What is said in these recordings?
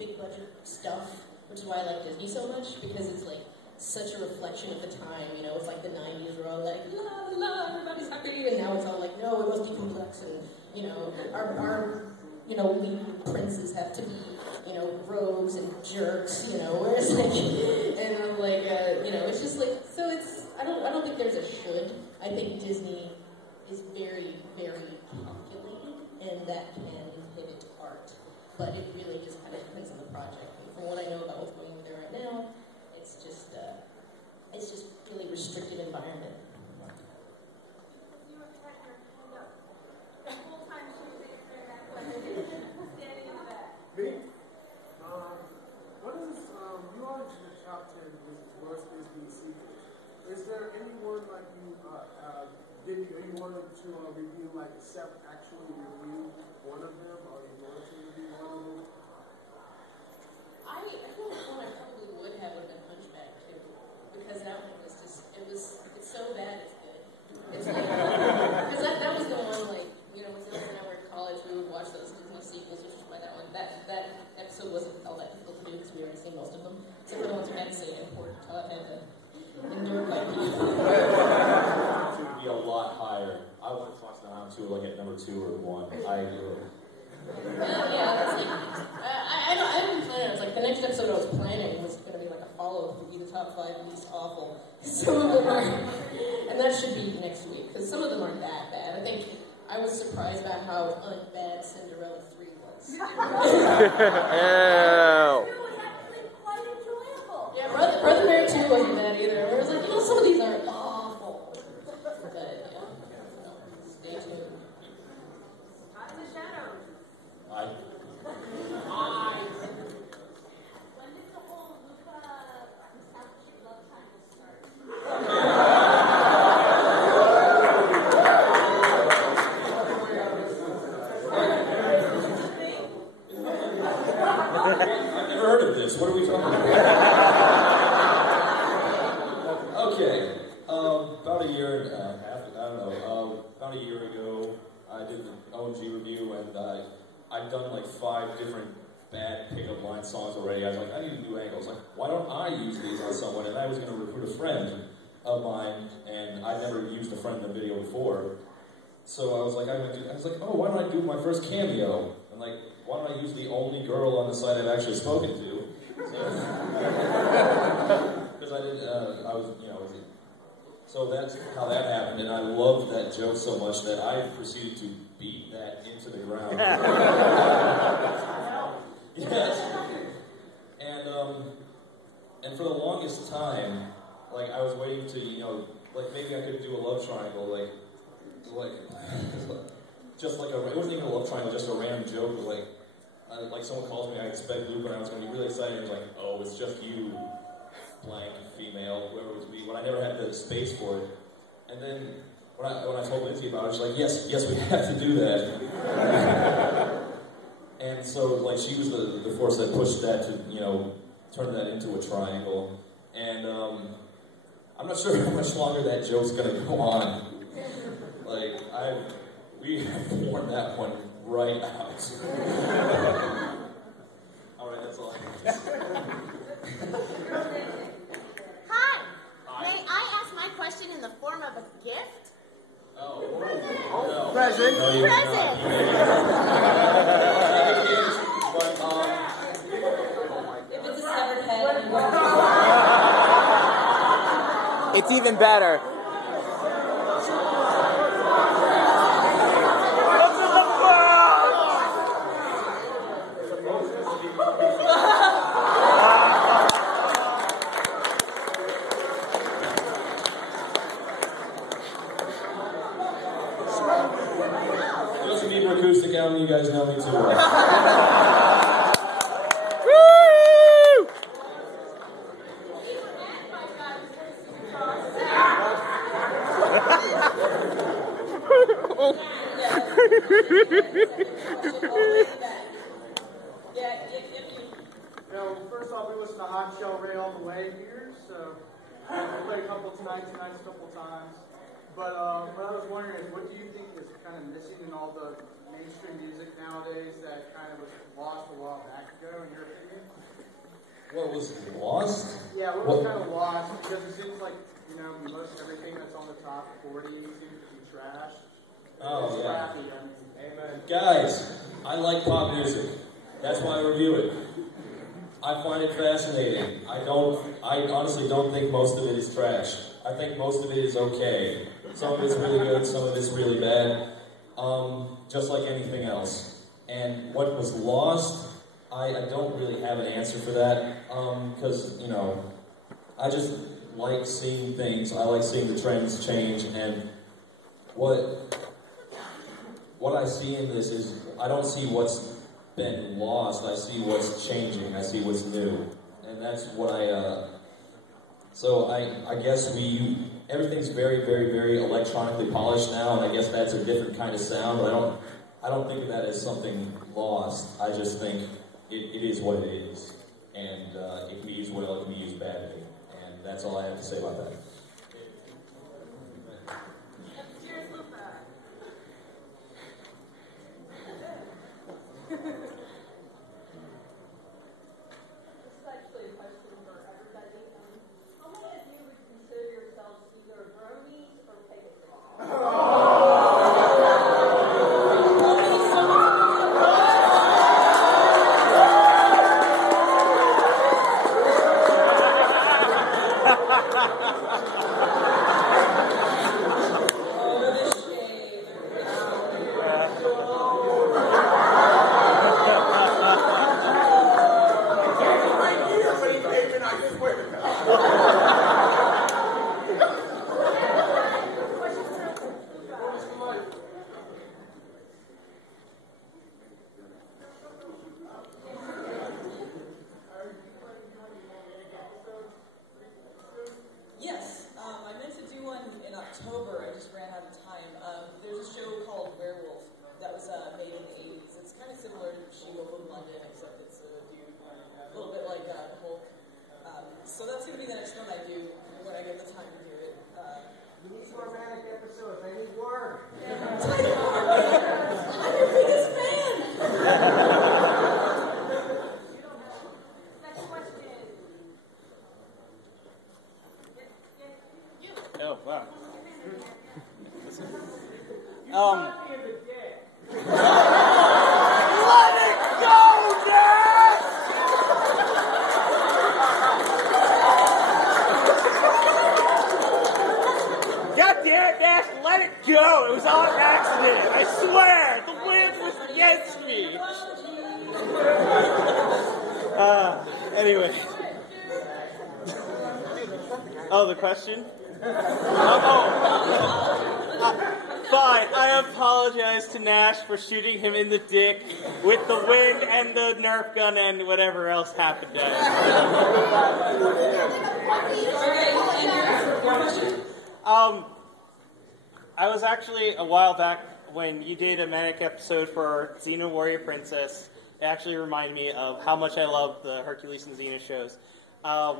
big budget stuff, which is why I like Disney so much, because it's like such a reflection of the time, you know, it's like the 90s were all like, la la, everybody's happy, and now it's all like, no, it must be complex, and, you know, our you know, lead princes have to be, you know, rogues and jerks, you know, whereas like, and I'm like, you know, it's just like, so it's, I don't think there's a should. I think Disney is very, very calculated, and that can inhibit art, but it really just kind of depends on the project. And from what I know about what's going on there right now, it's just really restricted environment. Me? What is this? You are in the top 10 worst Disney sequels. Is there anyone like you you wanted to review, like actually review one of them, or you wanted to review one of them? I feel like one I probably would have been Hunchback too, because that one was just it's so bad it's good. It's like because that was the one, like, you know, when Sarah and I were in college, we would watch those Disney sequels, which is why that one that episode wasn't all that difficult to do because we already seen most of them, except for the ones we hadn't seen, and poor Todd had to endure like you. It would be a lot higher. I wouldn't watch that on two, like at number 2 or 1. I agree. Yeah, that's like, I didn't plan it. It's like the next episode I was planning was going to be like a follow-up, would be the top 5 least awful. Some of them are, and that should be next week, because some of them aren't that bad. I think I was surprised about how unbad Cinderella 3 was. Ew. Yeah, Brother Bear 2 wasn't bad either. It was like, you know, some of these aren't awful. But, yeah, stay tuned. I When did the whole Luca love triangle start? I've never heard of this. What are we talking about? Okay. About a year and a half, I don't know, about a year ago, I did the OMG review, and I'd done like 5 different bad pickup line songs already. I was like, I need a new angle. I was like, why don't I use these on someone? And I was going to recruit a friend of mine, and I'd never used a friend in the video before. So I was like, oh, why don't I do my first cameo? And like, why don't I use the only girl on the site I've actually spoken to? Because I didn't, I was, you know, so that's how that happened, and I loved that joke so much that I proceeded to beat that into the ground. Yes. And for the longest time, like, I was waiting to, you know, like, maybe I could do a love triangle, like, just like it wasn't even a love triangle, just a random joke, but like someone calls me, I expect Luke, and I was going to be really excited, and I was like, oh, it's just you, blank, female, whoever it was be, when I never had the space for it. And then, when I told Lindsay about it, she's like, yes, we have to do that. And so, like, she was the force that pushed that to, you know, turn that into a triangle. And, I'm not sure how much longer that joke's gonna go on. Like, we have worn that one right out. Alright, that's all I have to say. Hi. May I ask my question in the form of a gift? Oh. Oh, No. present. No, you Present. If it's a severed head, It's even better. Just need for acoustic album, you guys know me too well. First off, we listened to Hot Shell Ray all the way here, so we played a couple tonight, a couple times. But what I was wondering is, what do you think is kind of missing in all the mainstream music nowadays that kind of was lost a while back ago, in your opinion? What was lost? Yeah, what was kind of lost, because it seems like, most everything that's on the top 40 seems to be trash. Oh, it's yeah. crappy, amen. Guys, I like pop music. That's why I review it. I find it fascinating. I honestly don't think most of it is trash. I think most of it is okay. Some of it's really good, some of it's really bad. Just like anything else. And what was lost, I don't really have an answer for that. Because, I just like seeing things. I like seeing the trends change. And what I see in this is, I don't see what's been lost. I see what's changing. I see what's new. And that's what so I guess everything's very, very, very electronically polished now, and I guess that's a different kind of sound, but I don't think of that as something lost. I just think it is what it is. And it can be used well, it can be used badly. And that's all I have to say about that. This is actually a question for everybody. How many of you would consider yourselves either bronies or pagans? Yes, I meant to do one in October. I just ran out of time. There's a show called Werewolf that was made in the 80s. It's kind of similar to She-Wolf in London, except it's a dude, a little bit like Hulk. So that's going to be the next one I do when I get the time to do it. We need more manic episodes. I need work. I'm your biggest fan! Next question. Oh, wow. Let it go, Dad! God damn it, Dash, let it go. It was all an accident. I swear, the wind was against me. Anyway. Oh, the question? Fine, I apologize to Nash for shooting him in the dick with the wind and the Nerf gun and whatever else happened to him. I was actually a while back when you did a Manic episode for Xena Warrior Princess. It actually reminded me of how much I love the Hercules and Xena shows. I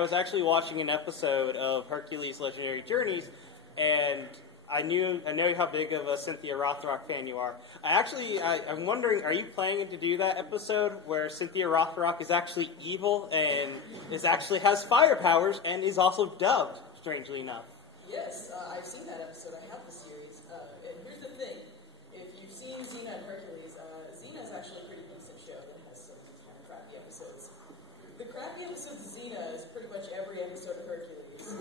was actually watching an episode of Hercules Legendary Journeys, and I know how big of a Cynthia Rothrock fan you are. I'm wondering, are you planning to do that episode where Cynthia Rothrock is actually evil and has fire powers and is also dubbed, strangely enough? Yes, I've seen that episode. I have the series. And here's the thing. If you've seen Xena and Hercules, Xena is actually a pretty decent show that has some kind of crappy episodes. The crappy episode of Xena is pretty much every episode of Hercules.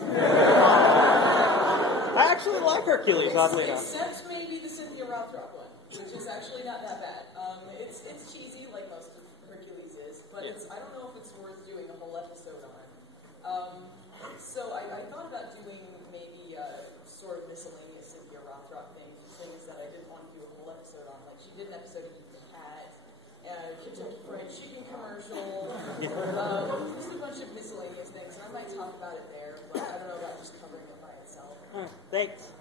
I actually like Hercules, oddly enough. Except maybe the Cynthia Rothrock one, which is actually not that bad. It's cheesy, like most of Hercules is, but I don't know if it's worth doing a whole episode on. So I thought about doing maybe sort of miscellaneous Cynthia Rothrock things that I didn't want to do a whole episode on. Like she did an episode of Eat the Hat, Kentucky Fried Chicken commercial, just a bunch of miscellaneous things. And I might talk about it there, but I don't know about just covering it by itself. Thanks.